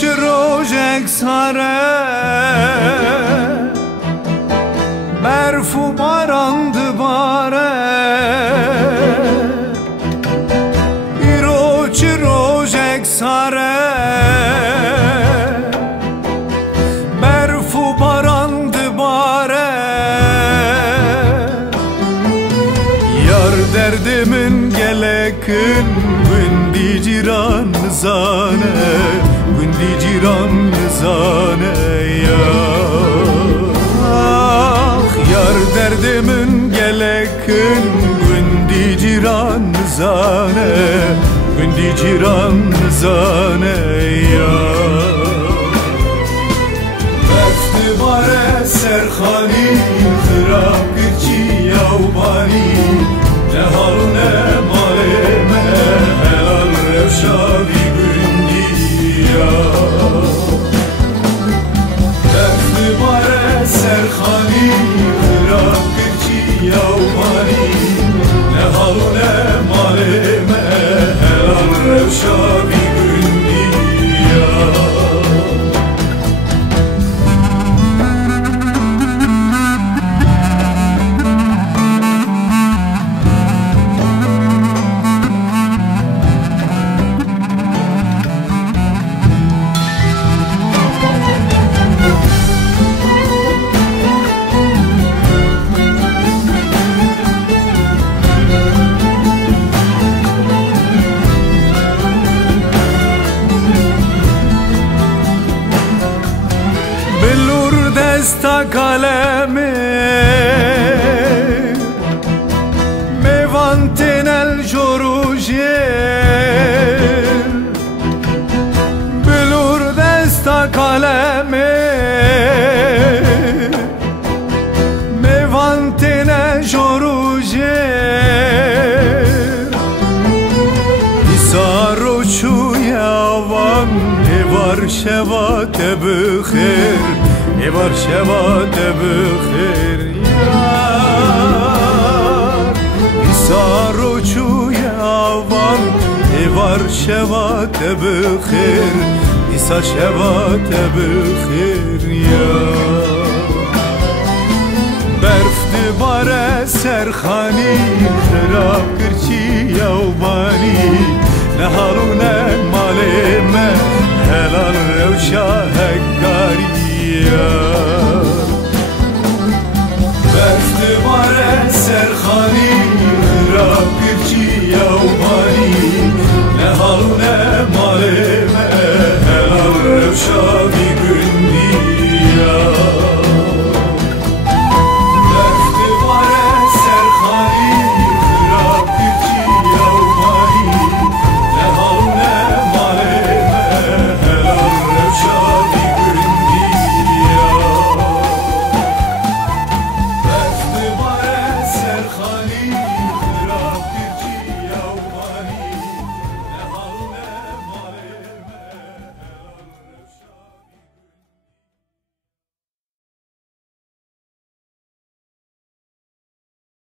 چروژک ساره برف و باران دباره ایرو چروژک ساره برف و باران دباره yar derdimin gelekün gündi ciran zane gündi ciran zane ya ah yar derdimin gelekün gündi ciran zane gündi ciran zane ya Befti bare serkhani khirab girçi yavbani ne hal ne male me helal revşavi gündi ya Befti bare serkhani khirab girçi yavbani ne hal ne male me helal revşavi gündi ya Desta kalemi mevanten el joruje Bilur desta kalemi mevanten el joruje Isaro chuyavan evar şevate bıkhir Evar şevate bıkhir yar İsaro chuyavan evar şevate bıkhir İsa şevate bıkhir yar Berf dibare serkhani khirab kirçi yavbani Ne halu ne